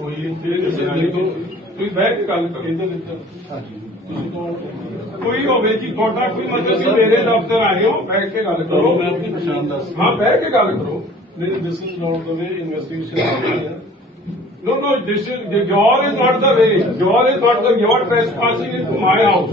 ਕੋਈ ਤੁਸੀਂ ਬਹਿ ਕੇ ਗੱਲ ਕਰੋ ਕੋਈ ਹੋਵੇ ਜੀ ਤੁਹਾਡਾ ਕੋਈ ਮਤਲਬ ਕਿ ਮੇਰੇ ਦਫ਼ਤਰ ਆਏ ਹੋ ਬਹਿ ਕੇ ਗੱਲ ਕਰੋ ਮੈਂ ਆਪਣੀ ਪਛਾਣ ਦੱਸ ਹਾਂ ਬਹਿ ਕੇ ਗੱਲ ਕਰੋ ਨਹੀਂ this is not the way investigation ਆ ਰਹੀ ਹੈ No, no, this is, your is not the way. Your is not the, you are trespassing into my house.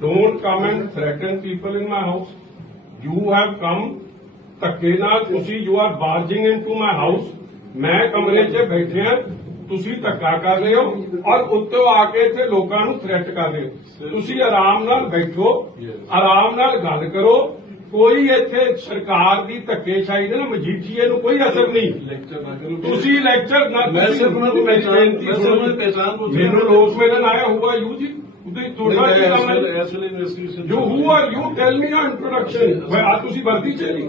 don't come and threaten people in my house you have come ਧੱਕੇ ਨਾਲ ਤੁਸੀਂ you are barging into my house ਮੈਂ ਕਮਰੇ 'ਚ ਬੈਠਿਆ ਤੁਸੀਂ ਧੱਕਾ ਕਰ ਰਹੇ ਹੋ ਔਰ ਉੱਤੋਂ ਆ ਕੇ ਇੱਥੇ ਲੋਕਾਂ ਨੂੰ ਥ੍ਰੈਟ ਕਰ ਰਹੇ ਹੋ। ਤੁਸੀਂ ਆਰਾਮ ਨਾਲ ਬੈਠੋ ਆਰਾਮ ਨਾਲ ਗੱਲ ਕਰੋ ਕੋਈ ਇੱਥੇ ਸਰਕਾਰ ਦੀ ਧੱਕੇਸ਼ਾਹੀ ਦੇ ਨਾ ਮਜੀਠੀਏ ਨੂੰ ਕੋਈ ਅਸਰ ਨਹੀਂ। ਲੈਕਚਰ ਨਾ ਕਰੋ ਤੁਸੀਂ ਲੈਕਚਰ ਨਾ ਮੈਂ ਸਿਰਫ ਉਹਨਾਂ ਪਹਿਚਾਣ ਬੇਨਤੀ ਮੈਂ ਸਿਰਫ ਉਹਨਾਂ ਪਹਿਚਾਣ ਪੁੱਛ। ਮੈਨੂੰ ਲੋਕ ਮਿਲਣ ਆਇਆ ਹੁਆ ਯੂ ਜੀ? ਉਹਦੇ ਤੁਹਾਡਾ ਕੀ ਕੰਮ ਹੈ? You who are you tell me your introduction ਮੈਂ ਆ ਤੁਸੀਂ ਵਰਦੀ ਚ ਨਹੀਂ